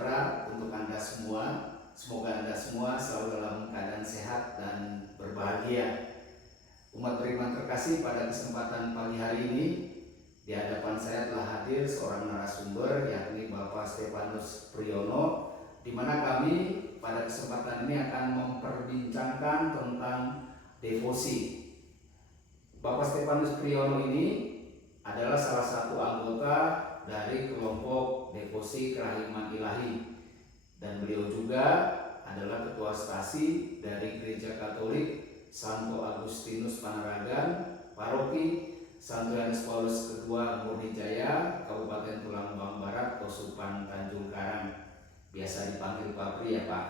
sejahtera untuk Anda semua. Semoga Anda semua selalu dalam keadaan sehat dan berbahagia. Umat beriman terkasih, pada kesempatan pagi hari ini di hadapan saya telah hadir seorang narasumber, yakni Bapak Stefanus Priyono, di mana kami pada kesempatan ini akan memperbincangkan tentang devosi. Bapak Stefanus Priyono ini adalah salah satu anggota dari kelompok devosi Kerahiman Ilahi, dan beliau juga adalah ketua stasi dari Gereja Katolik Santo Agustinus Panaragan, Paroki Santo Yohanes Paulus II Murnijaya, Kabupaten Tulang Bang Barat, Kosupan Tanjung Karang. Biasa dipanggil Pak Pri ya Pak.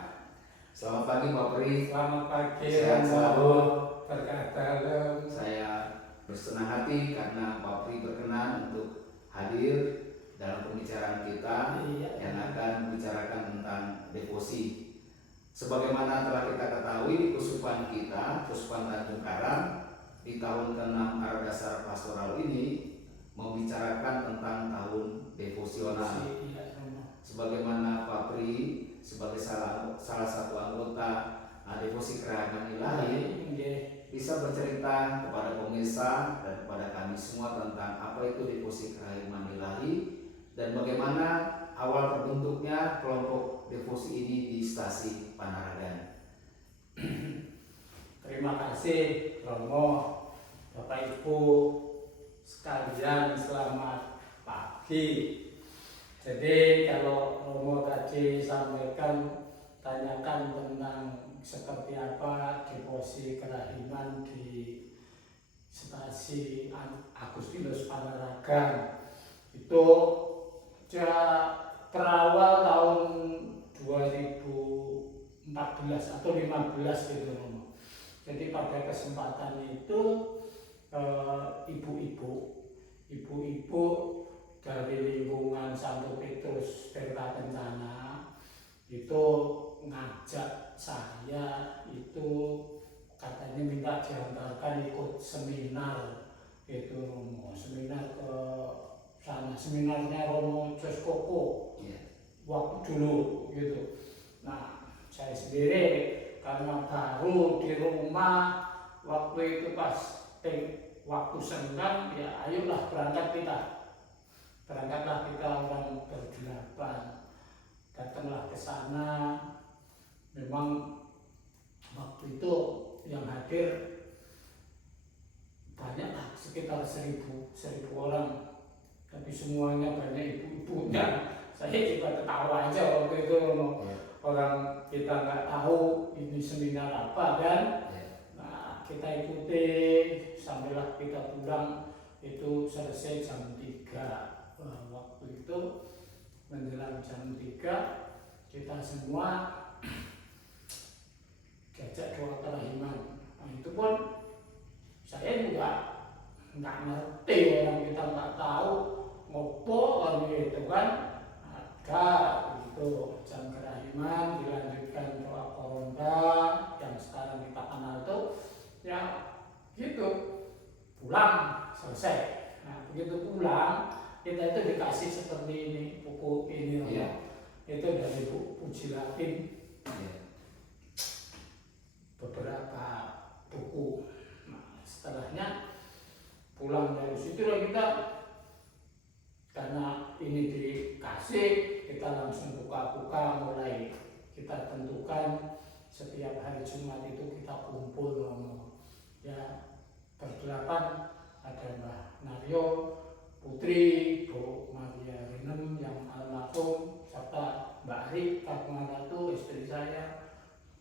Selamat pagi Pak Pri. Selamat pagi. Sehat selalu. Berkata Saya bersenang hati karena Pak Pri berkenan untuk hadir dalam pembicaraan kita yang akan membicarakan tentang devosi. Sebagaimana telah kita ketahui, di Kosupan kita, Kosupan Tanjung Karang, di tahun ke-6 Arah Dasar Pastoral ini membicarakan tentang tahun devosional. Sebagaimana Pak Pri sebagai salah satu anggota devosi Kerahiman Ilahi bisa bercerita kepada pemirsa dan kepada kami semua tentang apa itu devosi Kerahiman Ilahi dan bagaimana awal terbentuknya kelompok devosi ini di stasi Panaragan. Terima kasih Romo, Bapak Ibu sekalian, selamat pagi. Jadi kalau Romo tadi sampaikan, tanyakan tentang seperti apa devosi kerahiman di stasi Agustinus Panaragan, itu berawal tahun 2014 atau 15 gitu Romo. Jadi pada kesempatan itu ibu-ibu dari lingkungan Santo Petrus Tirta Kencana itu ngajak saya, itu katanya minta diantarkan ikut seminar itu Romo, seminar ke sana, seminarnya Romo Joskoko waktu dulu gitu. Nah saya sendiri karena baru di rumah waktu itu, pas waktu senggang, ya ayolah berangkatlah kita orang berdelapan, datanglah ke sana. Memang waktu itu yang hadir banyaklah, sekitar 1000 orang, tapi semuanya banyak ibu-ibunya. Saya juga ketawa aja waktu itu, orang kita nggak tahu ini seminar apa kan. Nah kita ikuti sampailah kita pulang, itu selesai jam 3. Waktu itu menjelang jam 3 kita semua diajak doa kerahiman. Nah itu pun saya juga nggak ngerti, orang kita nggak tahu ngopo kan gitu kan. Ada itu jam kerahiman, dilanjutkan doa koronda yang sekarang kita kenal tuh ya gitu, pulang selesai. Nah begitu pulang kita itu dikasih seperti ini, buku ini itu dari Bu Jilatin, beberapa buku. Nah setelahnya pulang dari situ kita, karena ini dikasih, kita langsung buka-buka, mulai kita tentukan setiap hari Jumat itu kita kumpul ya berdelapan. Ada Mbah Naryo Putri, Bu Maria Rinem yang almarhum, serta Mbak Ari Kakmanatu, istri saya.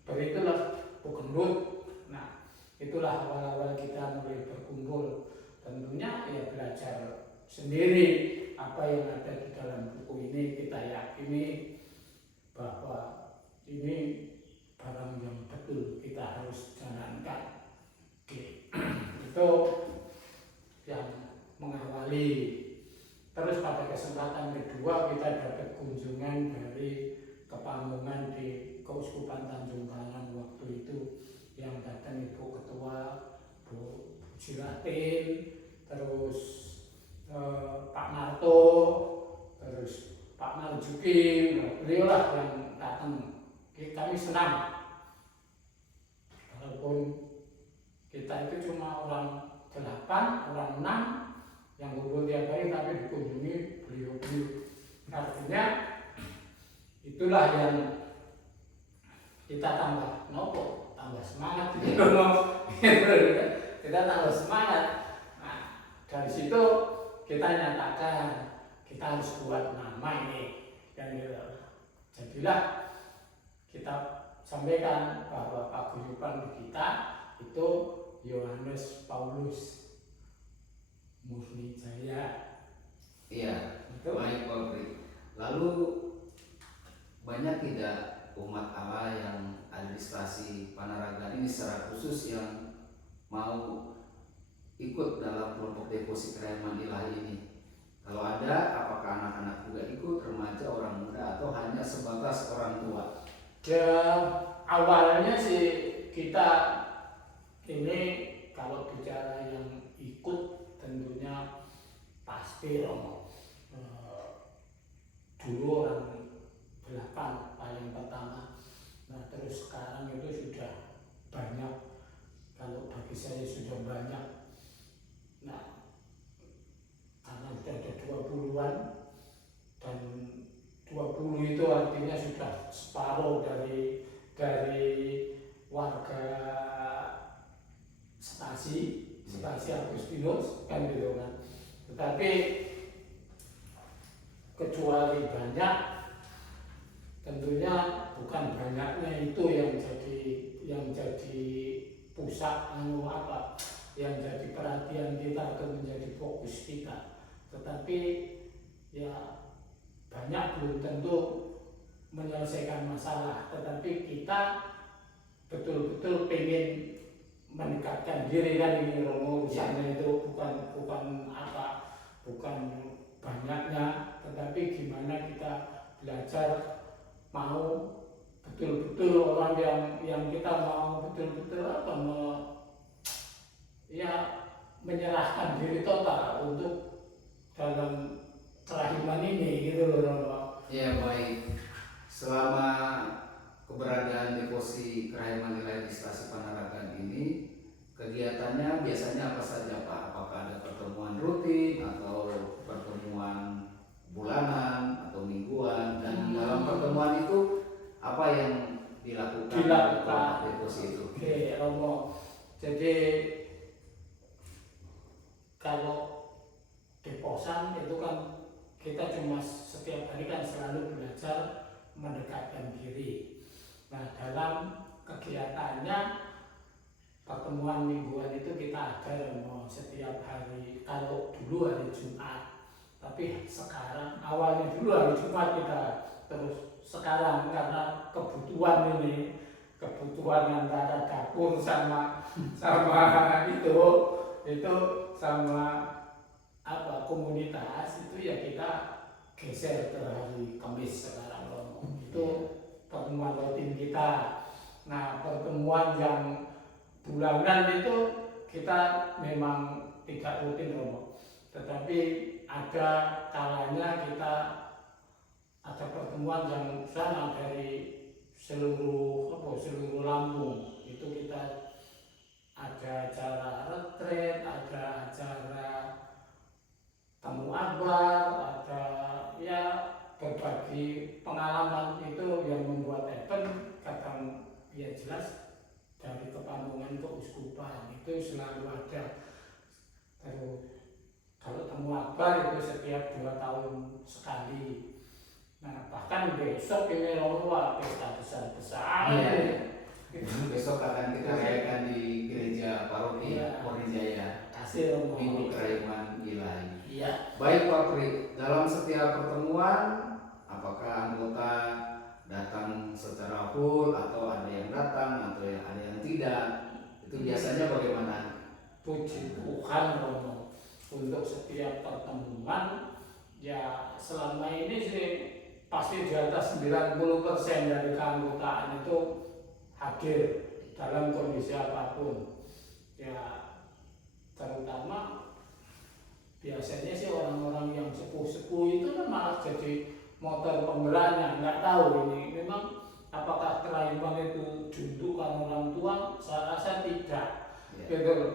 Beritulah Bu Gendut. Nah itulah awal-awal kita mulai berkumpul. Tentunya ya belajar sendiri apa yang ada di dalam buku ini. Kita yakini bahwa ini barang yang betul, kita harus jalankan. Itu yang mengawali. Terus pada kesempatan kedua kita dapat kunjungan dari Kepamungan di Keuskupan Tanjung Karang waktu itu, yang datang Ibu Ketua Bu Jilatin, terus Pak Narto, terus Pak Marjuki, beliau lah yang datang. Kami senang walaupun kita itu cuma orang 8, orang 6 yang kumpul tiap hari, tapi dikunjungi beliau-beliau. Artinya itulah yang kita tambah nopo, tambah semangat gitu. Kita tambah semangat. Nah, dari situ kita nyatakan kita harus buat nama ini, dan jadilah kita sampaikan bahwa paguyuban kita itu Yohanes Paulus Murnijaya. Iya, Itu. baik Pak Pri. Lalu banyak tidak umat Allah yang ada di stasi Panaragan ini secara khusus yang mau ikut dalam kelompok devosi kerahiman ilahi ini? Kalau ada, apakah anak-anak juga ikut, remaja, orang muda, atau hanya sebatas orang tua? Ya, awalnya sih kita ini kalau bicara yang ikut tentunya pasti Romo. Dulu orang 8 paling pertama. Nah, terus sekarang itu sudah banyak. Kalau bagi saya sudah banyak. Nah, karena sudah ada 20-an, dan 20 itu artinya sudah separuh dari warga stasi Agustinus kan gitu kan. Tetapi kecuali banyak, tentunya bukan banyaknya itu yang jadi pusat yang jadi perhatian kita atau menjadi fokus kita. Tetapi ya banyak belum tentu menyelesaikan masalah, tetapi kita betul-betul pengen mendekatkan diri kan ini Romo. Urusannya itu bukan banyaknya, tetapi gimana kita belajar mau betul-betul orang yang kita mau betul-betul menyerahkan diri total untuk dalam kerahiman ini gitu loh Romo. Ya baik, selama keberadaan devosi kerahiman ilahi di stasi Panaragan ini, kegiatannya biasanya apa saja Pak? Apakah ada pertemuan rutin atau pertemuan bulanan atau mingguan, dan dalam pertemuan itu apa yang dilakukan oleh devosi itu? Oke Romo, jadi kalau deposan itu kan kita cuma setiap hari kan selalu belajar mendekatkan diri. Nah, dalam kegiatannya pertemuan mingguan itu kita ada setiap hari. Kalau dulu hari Jumat, tapi sekarang awalnya dulu hari Jumat kita, terus sekarang karena kebutuhan antara dapur sama itu sama komunitas itu ya kita geser ke hari Kamis sekarang Romo. Itu pertemuan rutin kita. Nah, pertemuan yang bulanan itu kita memang tidak rutin Romo, tetapi ada kalanya kita ada pertemuan yang sana dari seluruh Lampung. Itu kita ada acara retret, ada acara tamu akbar, ada ya berbagi pengalaman itu yang membuat event. Kadang ya jelas dari Kepandungan ke Uskupan itu selalu ada. Terus kalau tamu akbar itu setiap 2 tahun sekali. Nah, bahkan besok ini Romo pesta besar-besar. Besok akan kita rayakan di gereja paroki Murnijaya. Kasih Romo. Minggu Kerahiman Ilahi. Iya. Baik Pak Pri, dalam setiap pertemuan apakah anggota datang secara full atau ada yang datang atau ada yang tidak? Itu biasanya bagaimana? Puji Tuhan Romo, untuk setiap pertemuan ya selama ini sih pasti di atas 90% dari keanggotaan itu hadir dalam kondisi apapun. Ya terutama biasanya sih orang-orang yang sepuh-sepuh itu kan malah jadi motor penggeraknya, nggak tahu ini memang apakah kerahiman itu juntukan orang tua, saya rasa tidak, gitu loh.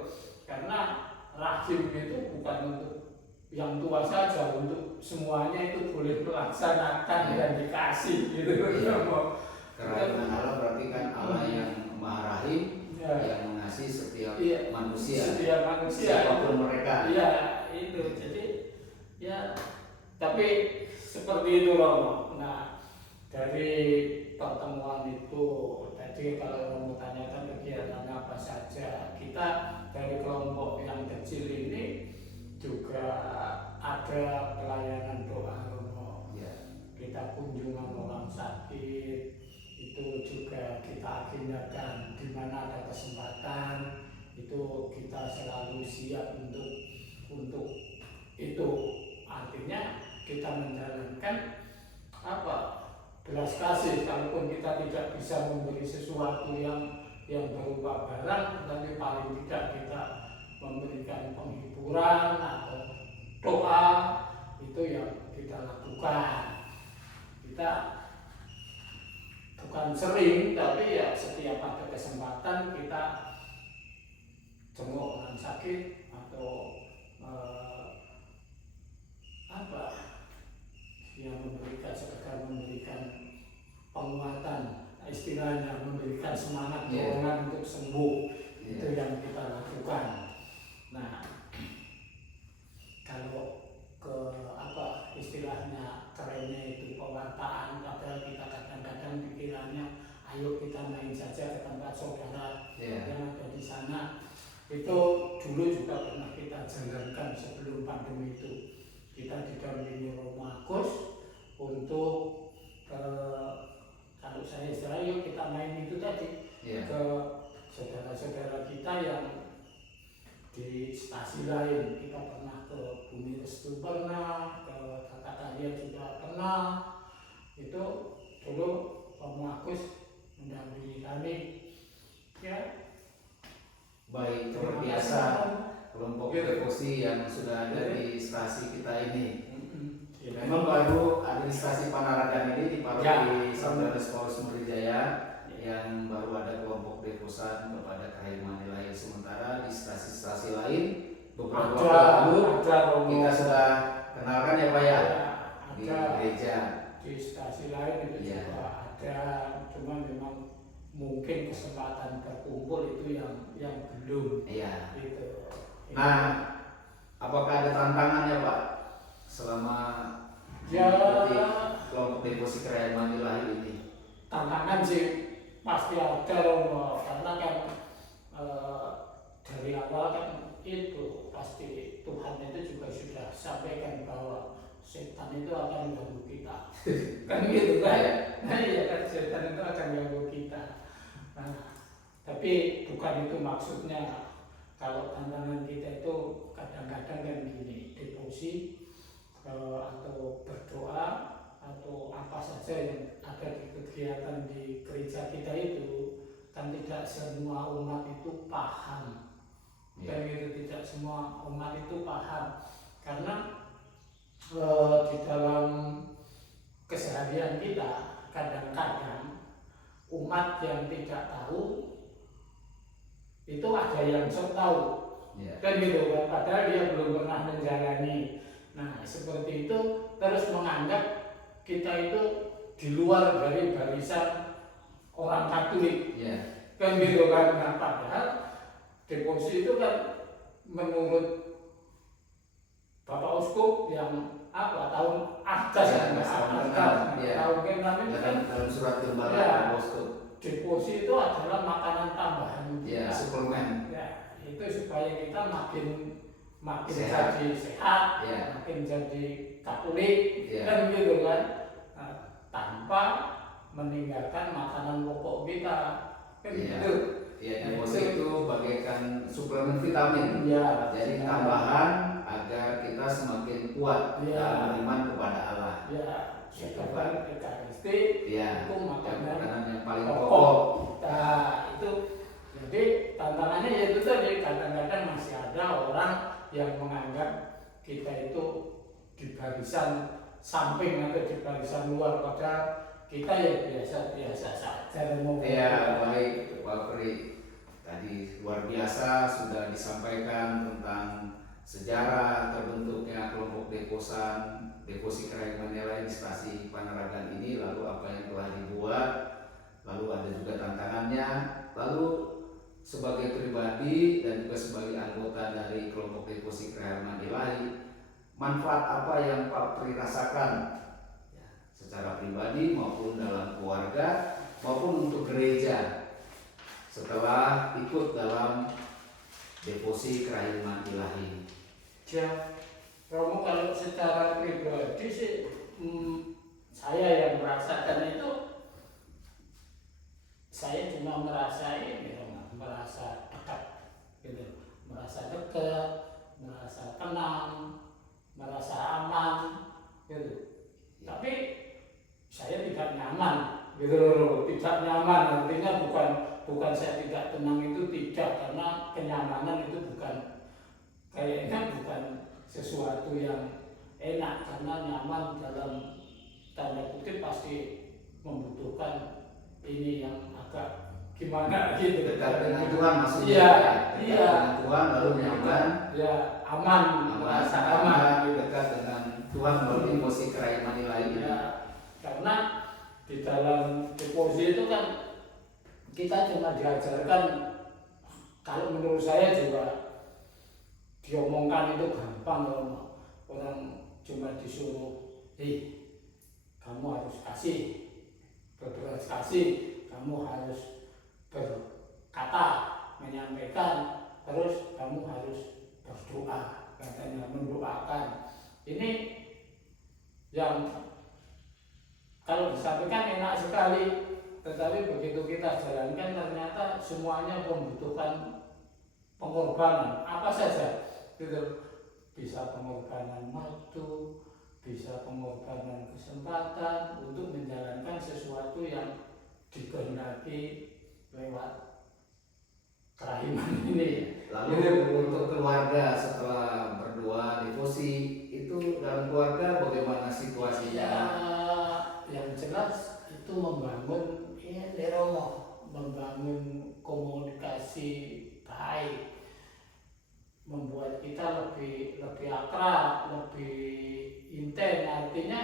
Karena rahim itu bukan untuk yang tua saja, untuk semuanya itu boleh melaksanakan dan dikasih, gitu loh. Kerahiman Allah berarti kan Allah yang Maha Rahim, yang mengasihi setiap manusia, siapapun mereka. Iya, itu. Jadi ya, tapi seperti itu loh. Nah, dari pertemuan itu tadi kalau mau tanyakan kegiatan apa saja, kita dari kelompok yang kecil ini juga ada pelayanan doa Romo. Kita kunjungan orang sakit, itu juga kita agendakan di mana ada kesempatan, itu kita selalu siap untuk itu. Artinya kita menjalankan belas kasih, kalaupun kita tidak bisa memberi sesuatu yang berupa barang, tapi paling tidak kita memberikan penghiburan atau doa, itu yang kita lakukan. Kita bukan sering, tapi ya setiap ada kesempatan kita jenguk orang sakit atau yang sekedar memberikan penguatan, istilahnya memberikan semangat dorongan untuk sembuh, itu yang kita lakukan. Nah, kalau ke istilahnya kerennya itu pewartaan, padahal kita kadang-kadang pikirannya ayo kita main saja ke tempat saudara yang ada di sana. Itu dulu juga pernah kita jalankan sebelum pandemi itu. Kita didampingi Romo Agus untuk kalau saya istilahnya yuk kita main itu tadi ke saudara-saudara kita yang di stasi lain. Kita pernah ke Bumi Restu, pernah ke Tata Karya juga pernah. Itu dulu Romo Agus mendampingi kami. Baik, luar biasa kelompok devosi yang sudah ada di stasi kita ini. Memang baru administrasi Panaragan ini diparuhi Saudara Paulus Murijaya yang baru ada kelompok devosan kepada kerahiman ilahi. Sementara di stasi-stasi lain beberapa waktu lalu kita sudah kenalkan ya Pak ya, di gereja. Di stasi lain itu juga ada, cuma memang mungkin kesempatan berkumpul itu yang belum. Gitu. Nah, apakah ada tantangannya Pak selama kelompok devosi kerahiman ilahi ini? Tantangan sih pasti ada loh, karena kan dari awal kan itu pasti Tuhan itu juga sudah sampaikan bahwa setan itu akan mengganggu kita. Kan gitu kan? Nah iya kan, setan itu akan mengganggu kita. Nah, tapi bukan itu maksudnya. Kalau tantangan kita itu kadang-kadang kan gini, devosi atau berdoa atau apa saja yang ada di kegiatan di gereja kita itu kan tidak semua umat itu paham. Dan itu tidak semua umat itu paham, karena di dalam keseharian kita kadang-kadang umat yang tidak tahu itu ada yang sok tahu, kan gitu kan, padahal dia belum pernah menjalani. Nah seperti itu, terus menganggap kita itu di luar dari barisan orang Katolik, kan gitu kan. Nah padahal devosi itu kan menurut Bapak Uskup yang tahun tahun ke-6 itu kan dalam surat Bapak Uskup, devosi itu adalah makanan tambahan, suplemen. Itu supaya kita makin sehat. jadi sehat, makin jadi Katolik, kan gitu kan. Nah, tanpa meninggalkan makanan pokok kita, kan gitu. Devosi itu bagaikan suplemen vitamin, jadi tambahan agar kita semakin kuat dalam iman kepada Allah. Sedangkan Ekaristi itu makanan yang paling pokok. Nah itu, jadi tantangannya yaitu tadi, kadang-kadang masih ada orang yang menganggap kita itu di barisan samping atau di barisan luar, padahal kita ya biasa-biasa saja. Ya, baik Pak Pri. Tadi luar biasa sudah disampaikan tentang sejarah terbentuknya kelompok Deposi Kerahiman Nilai di Stasi Panaragan ini, lalu apa yang telah dibuat, lalu ada juga tantangannya, lalu sebagai pribadi dan juga sebagai anggota dari kelompok Deposi Kerahiman Ilahi, manfaat apa yang Pak Pri rasakan ya, secara pribadi maupun dalam keluarga maupun untuk gereja setelah ikut dalam Deposi Kerahiman Ilahi? Ya, Romo, kalau secara pribadi sih saya yang merasakan itu, saya cuma merasa ini, merasa dekat gitu, merasa dekat, merasa tenang, merasa aman gitu. Tapi saya tidak nyaman gitu loh. Tidak nyaman artinya bukan saya tidak tenang, itu tidak, karena kenyamanan itu kayaknya bukan sesuatu yang enak, karena nyaman dalam tanda kutip pasti membutuhkan ini yang agak gimana gitu. Dekat dengan Tuhan maksudnya. Iya, dekat dengan Tuhan lalu nyaman. Ya, aman, merasa aman. Dekat dengan Tuhan melalui Deposi Kerahiman Ilahi. Ya, karena di dalam deposi itu kan kita cuma diajarkan, kalau menurut saya juga diomongkan itu gampang, orang cuma disuruh, kamu harus kasih, berbelas kasih, kamu harus berkata, menyampaikan, terus kamu harus berdoa, katanya mendoakan. Ini yang kalau disampaikan enak sekali, tetapi begitu kita jalankan ternyata semuanya membutuhkan pengorbanan apa saja gitu. Bisa pengorbanan waktu, bisa pengorbanan kesempatan untuk menjalankan sesuatu yang dikehendaki lewat kerahiman ini. Lalu untuk keluarga setelah berdoa deposi itu, dalam keluarga bagaimana situasinya? Ya, yang jelas itu membangun membangun komunikasi baik, membuat kita lebih akrab, lebih intens. Artinya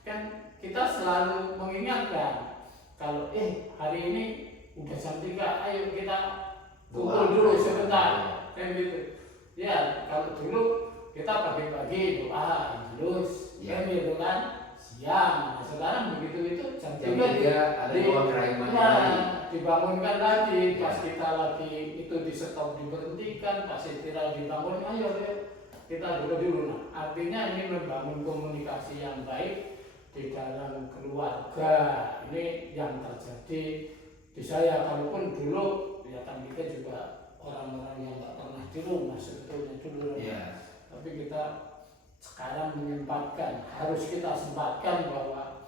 kan kita selalu mengingatkan, kalau hari ini udah jam 3, ayo kita kumpul dulu sebentar, kan gitu. Ya, kalau dulu kita pagi-pagi doa terus, kan gitu kan, siang. Nah, sekarang begitu itu jam 3 ada doa kerahiman ilahi. Dibangunkan lagi, pas kita lagi itu di stop, diberhentikan, pas istirahat dibangun, ayo kita dulu. Nah, artinya ini membangun komunikasi yang baik di dalam keluarga. Ini yang terjadi di saya. Kalaupun dulu ya kan kita juga orang-orang yang nggak pernah di rumah sebetulnya dulu. Yeah. Tapi kita sekarang harus kita sempatkan bahwa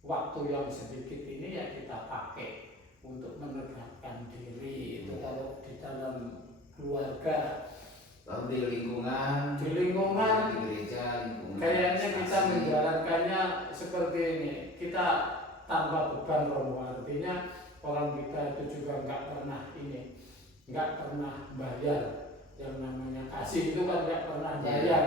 waktu yang sedikit ini ya kita pakai untuk menegakkan diri. Itu kalau di dalam keluarga. Lalu di lingkungan di gereja, kayaknya kita menjalankannya seperti ini, kita tanpa beban Romo. Artinya orang kita itu juga nggak pernah bayar. Yang namanya kasih itu kan nggak pernah bayar.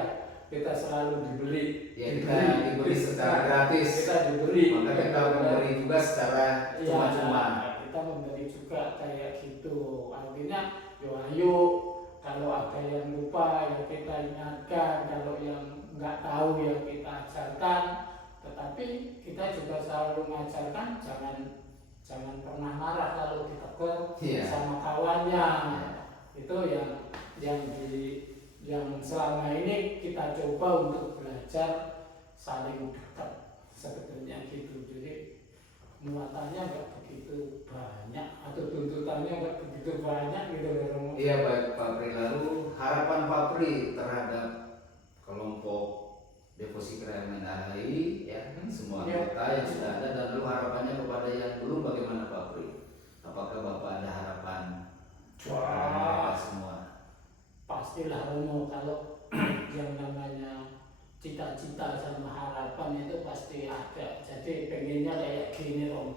Kita selalu diberi. Ya, kita diberi secara gratis. Kita diberi. Maka kita memberi juga secara cuma-cuma. Kita memberi juga kayak gitu. Artinya, ayo kalau ada yang lupa ya kita ingatkan, kalau yang nggak tahu ya kita ajarkan. Tetapi kita juga selalu mengajarkan jangan pernah marah kalau ditegur sama kawannya. Itu yang selama ini kita coba untuk belajar saling dekat sebetulnya gitu. Jadi muatannya nggak begitu banyak atau tuntutannya nggak begitu banyak gitu. Iya, baik Pak Pri. Lalu harapan Pak Pri terhadap kelompok Deposi Kerahiman Ilahi ya, semua anggota yang sudah ada, dan lalu harapannya kepada yang belum bagaimana Pak Pri? Apakah Bapak ada harapan kepada mereka semua? Pastilah Romo, kalau yang namanya cita-cita sama harapan kayak gini Om,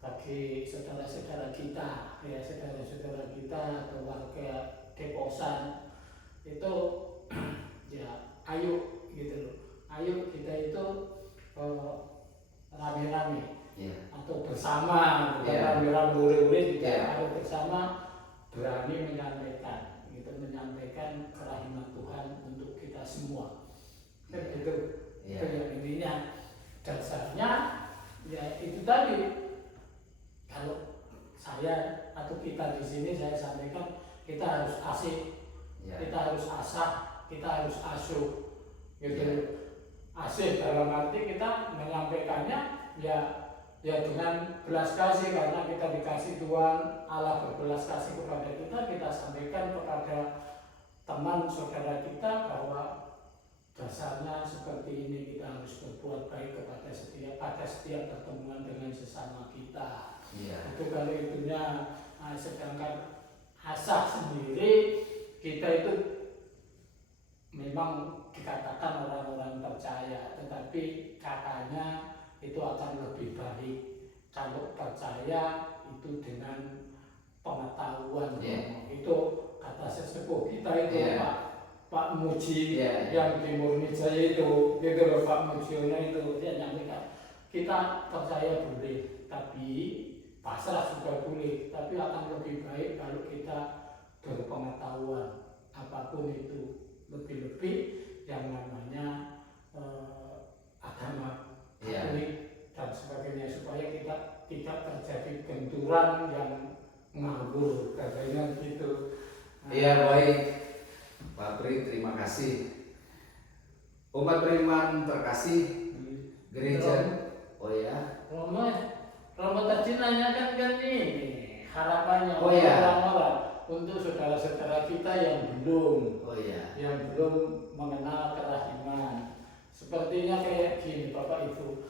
bagi saudara-saudara kita, ya saudara-saudara kita atau warga Deposan itu ya ayo gitu loh, ayo kita itu rame-rame Ya. atau bersama, bukan Ya. rame-rame ure-ure juga, Ya. ayo bersama berani menyampaikan, gitu, menyampaikan kerahiman Tuhan untuk kita semua. Kan gitu. Ya. Itu yang intinya, dasarnya ya itu tadi. Kalau saya atau kita di sini saya sampaikan, kita harus asik, Ya. kita harus asah, kita harus asuh, gitu. Ya. Asih dalam arti kita menyampaikannya ya dengan belas kasih, karena kita dikasih Tuhan Allah berbelas kasih kepada kita sampaikan kepada teman saudara kita bahwa dasarnya seperti ini, kita harus berbuat baik pada setiap pertemuan dengan sesama kita. Ya. Itu kalau itunya. Sedangkan asah sendiri, kita itu memang dikatakan orang-orang percaya, tetapi katanya itu akan lebih baik kalau percaya itu dengan pengetahuan. Itu kata sesepuh kita itu, Pak Muji yang di Murni-Jaya itu, gitu loh, Pak Mujiono itu, dia nyampaikan kita percaya boleh, tapi pasrah juga boleh, tapi akan lebih baik kalau kita berpengetahuan apapun itu, lebih-lebih yang namanya agama Katolik dan sebagainya, supaya kita tidak terjadi benturan yang ngawur, katanya gitu. Iya, baik Pak Pri, terima kasih. Umat beriman terkasih, gereja, oh ya, Romo tadi nanyakan kan ini harapannya Oh ya. orang-orang untuk saudara-saudara kita yang belum oh ya, mengenal kerahiman. Sepertinya kayak gini Bapak Ibu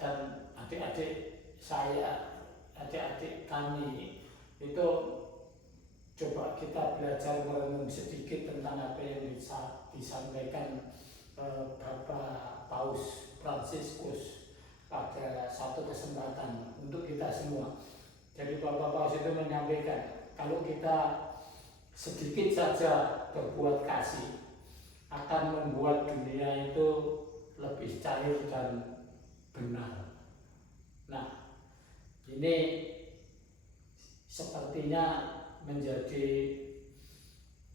dan adik-adik saya, adik-adik kami itu, coba kita belajar merenung sedikit tentang apa yang disampaikan Bapak Paus Fransiskus pada satu kesempatan untuk kita semua. Jadi Bapak Paus itu menyampaikan, kalau kita sedikit saja berbuat kasih akan membuat dunia itu lebih cair dan benar. Nah, ini sepertinya menjadi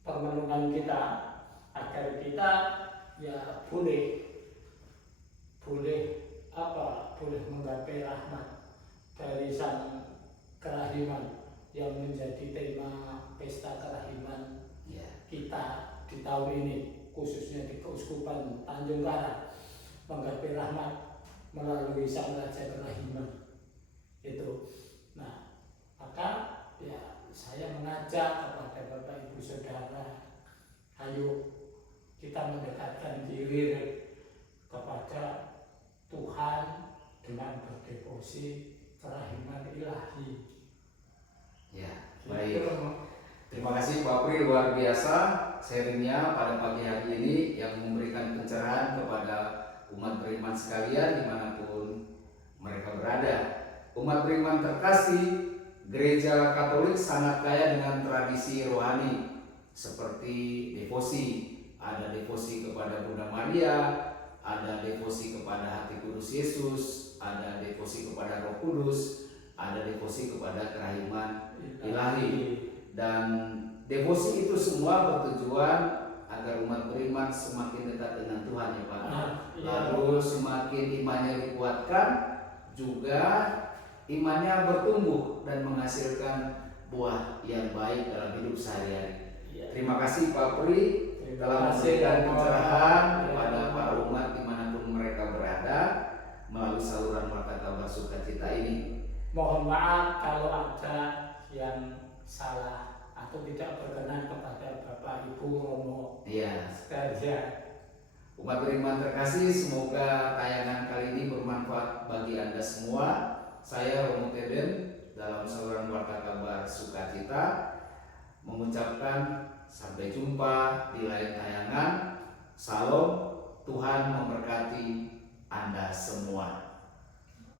permenungan kita agar kita ya boleh menggapai rahmat dari Sang Kerahiman yang menjadi tema pesta kerahiman kita di tahun ini, khususnya di Keuskupan Tanjung Karang, menggapai rahmat melalui Sang Raja Kerahiman itu. Nah, maka ya saya mengajak kepada Bapak Ibu Saudara, ayo kita mendekatkan diri kepada Tuhan dengan berdevosi kerahiman ilahi. ya, baik. Terima kasih Pak Pri, luar biasa sharingnya pada pagi hari ini yang memberikan pencerahan kepada umat beriman sekalian dimanapun mereka berada. Umat beriman terkasih, Gereja Katolik sangat kaya dengan tradisi rohani seperti devosi. Ada devosi kepada Bunda Maria, ada devosi kepada Hati Kudus Yesus, ada devosi kepada Roh Kudus, ada devosi kepada kerahiman ilahi. Dan devosi itu semua bertujuan agar umat beriman semakin dekat dengan Tuhan, ya Pak. Lalu semakin imannya dikuatkan, juga imannya bertumbuh dan menghasilkan buah yang baik dalam hidup sehari-hari. Terima kasih Pak Pri telah memberikan pencerahan kepada para umat dimanapun mereka berada melalui saluran Warta Kabar Sukacita ini. Mohon maaf kalau ada yang salah atau tidak berkenan kepada Bapak Ibu Romo sekalian. Umat beriman terkasih, semoga tayangan kali ini bermanfaat bagi Anda semua. Saya Romo Teden dalam saluran Warta Kabar Sukacita mengucapkan sampai jumpa di lain tayangan. Salam, Tuhan memberkati Anda semua.